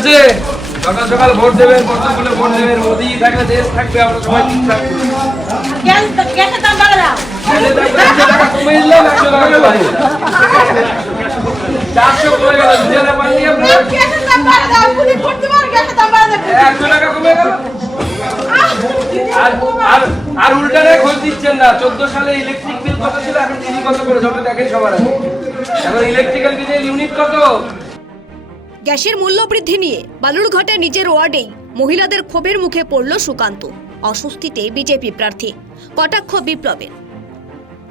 আছে? সকাল সকাল ভোট দেবেন, কতগুলো ভোট দেবেন, মোদি থাকলে দেশ থাকবে, আমরা সবাই ঠিক থাকবো। গ্যাসের দাম টাকা কমে দিলে 100 টাকা করে বাড়বে। 400 কমে গেল, 2 টাকা বাড়িয়ে 100 টাকা কমে গেল। আর উল্টারে খোঁজ দিচ্ছেন না। 14 সালে ইলেকট্রিক বিল কত ছিল, এখন চিনি কত করে সবাই দেখেন সবার আগে। এখন ইলেকট্রিক্যাল বিলের ইউনিট কত? গ্যাসের মূল্য বৃদ্ধি নিয়ে বালুরঘাটে নিজের ওয়ার্ডেই মহিলাদের ক্ষোভের মুখে পড়ল সুকান্ত। অস্বস্তিতে বিজেপি প্রার্থী, কটাক্ষ বিপ্লবের।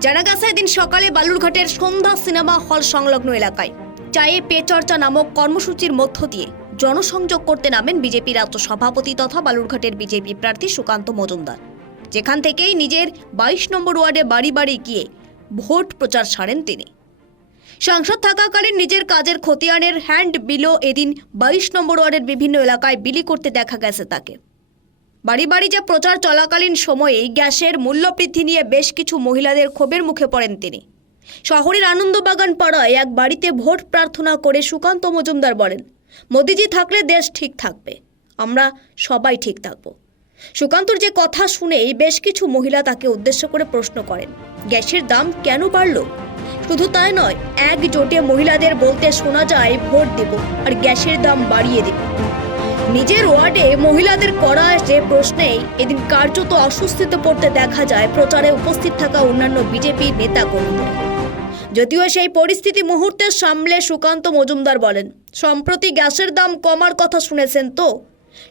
জানা গেছে এদিন সকালে বালুরঘাটের সন্ধ্যা সিনেমা হল সংলগ্ন এলাকায় চায়ে পে চর্চা নামক কর্মসূচির মধ্য দিয়ে জনসংযোগ করতে নামেন বিজেপি রাজ্য সভাপতি তথা বালুরঘাটের বিজেপি প্রার্থী সুকান্ত মজুমদার। যেখান থেকেই নিজের 22 নম্বর ওয়ার্ডে বাড়ি বাড়ি গিয়ে ভোট প্রচার সারেন তিনি। সাংসদ থাকাকালীন নিজের কাজের খতিয়ানের হ্যান্ড বিলও এদিন 22 নম্বর ওয়ার্ডের বিভিন্ন এলাকায় বিলি করতে দেখা গেছে তাকে। বাড়ি বাড়ি যে প্রচার চলাকালীন সময়েই গ্যাসের মূল্য বৃদ্ধি নিয়ে বেশ কিছু মহিলাদের ক্ষোভের মুখে পড়েন তিনি। শহরের আনন্দবাগান পাড়ায় এক বাড়িতে ভোট প্রার্থনা করে সুকান্ত মজুমদার বলেন, মোদিজি থাকলে দেশ ঠিক থাকবে, আমরা সবাই ঠিক থাকব। সুকান্তর যে কথা শুনেই বেশ কিছু মহিলা তাকে উদ্দেশ্য করে প্রশ্ন করেন, গ্যাসের দাম কেন বাড়ল? শুধু তাই নয়, একজোটে মহিলাদের বলতে শোনা যায় ভোট দেব আর গ্যাসের দাম বাড়িয়ে দেব। নিজের ওয়ার্ডে মহিলাদের করা যে প্রশ্নেই এদিন কার্যত অস্বস্তিতে পড়তে দেখা যায় প্রচারে উপস্থিত থাকা অন্যান্য বিজেপি নেতা কর্মীদের। যদিও সেই পরিস্থিতি মুহূর্তে সামলে সুকান্ত মজুমদার বলেন, সম্প্রতি গ্যাসের দাম কমার কথা শুনেছেন তো?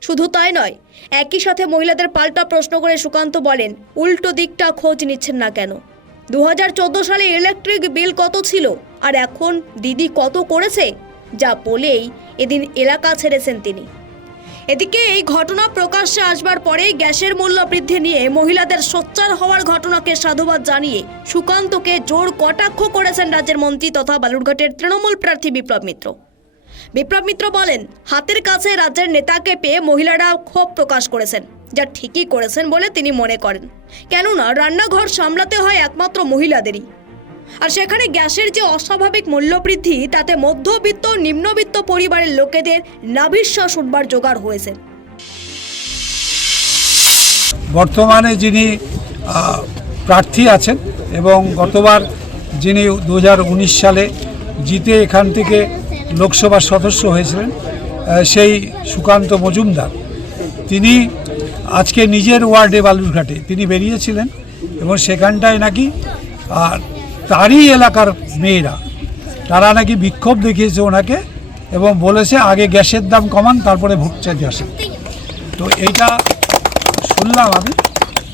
শুধু তাই নয়, একই সাথে মহিলাদের পাল্টা প্রশ্ন করে সুকান্ত বলেন, উল্টো দিকটা খোঁজ নিচ্ছেন না কেন? 2014 সালে ইলেকট্রিক বিল কত ছিল আর এখন দিদি কত করেছে, যা বলেই এদিন এলাকা ছেড়েছেন তিনি। এদিকে এই ঘটনা প্রকাশ্যে আসবার পরেই গ্যাসের মূল্য বৃদ্ধি নিয়ে মহিলাদের সোচ্চার হওয়ার ঘটনাকে সাধুবাদ জানিয়ে সুকান্তকে জোর কটাক্ষ করেছেন রাজ্যের মন্ত্রী তথা বালুরঘাটের তৃণমূল প্রার্থী বিপ্লব মিত্র। বিপ্লব মিত্র বলেন, হাতের কাছে রাজ্যের নেতাকে পেয়ে মহিলারা ক্ষোভ প্রকাশ করেছেন, যা ঠিকই করেছেন বলে তিনি মনে করেন। কেননা রান্নাঘর সামলাতে হয় একমাত্র মহিলাদেরই, আর সেখানে গ্যাসের যে অস্বাভাবিক মূল্যবৃদ্ধি তাতে মধ্যবিত্ত নিম্নবিত্ত পরিবারের লোকেদের নাভিশ্বাস উঠবার জোগাড় হয়েছে। বর্তমানে যিনি প্রার্থী আছেন এবং গতবার যিনি 2019 সালে জিতে এখান থেকে লোকসভার সদস্য হয়েছিলেন, সেই সুকান্ত মজুমদার, তিনি আজকে নিজের ওয়ার্ডে বালুরঘাটে তিনি বেরিয়েছিলেন এবং সেখানটায় নাকি তারই এলাকার মেয়েরা তারা নাকি বিক্ষোভ দেখিয়েছে ওনাকে এবং বলেছে আগে গ্যাসের দাম কমান, তারপরে ভোট চাইতে আসেন। তো এইটা শুনলাম আমি।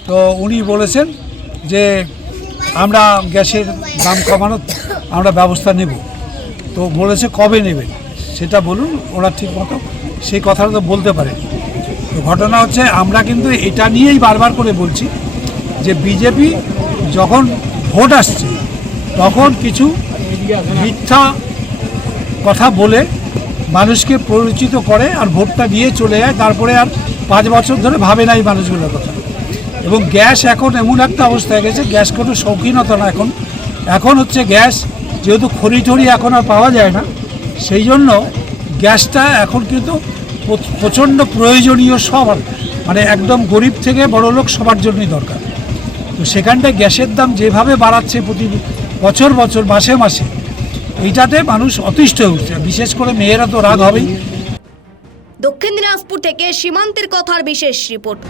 তো উনি বলেছেন যে আমরা গ্যাসের দাম কমানোর আমরা ব্যবস্থা নেব। তো বলেছে কবে নেবেন সেটা বলুন, ওরা ঠিক মতো সেই কথাটা তো বলতে পারে। তো ঘটনা হচ্ছে, আমরা কিন্তু এটা নিয়েই বারবার করে বলছি যে বিজেপি যখন ভোট আসছে তখন কিছু মিথ্যা কথা বলে মানুষকে পরিচিত করে আর ভোটটা দিয়ে চলে যায়, তারপরে আর 5 বছর ধরে ভাবে না এই মানুষগুলোর কথা। এবং গ্যাস এখন এমন একটা অবস্থায় গেছে, গ্যাস কোনো শৌখিনতা না, এখন হচ্ছে গ্যাস যেহেতু খড়ি টড়ি এখন আর পাওয়া যায় না, সেই জন্য গ্যাসটা এখন কিন্তু প্রচণ্ড প্রয়োজনীয় সবার, মানে একদম গরিব থেকে বড় লোক সবার জন্যই দরকার। তো সেখানটায় গ্যাসের দাম যেভাবে বাড়াচ্ছে প্রতি বছর বছর মাসে মাসে, এইটাতে মানুষ অতিষ্ঠ হয়ে উঠছে, বিশেষ করে মেয়েরা তো রাগ হবেই। দক্ষিণ দিনাজপুর থেকে সীমান্তের কথার বিশেষ রিপোর্ট।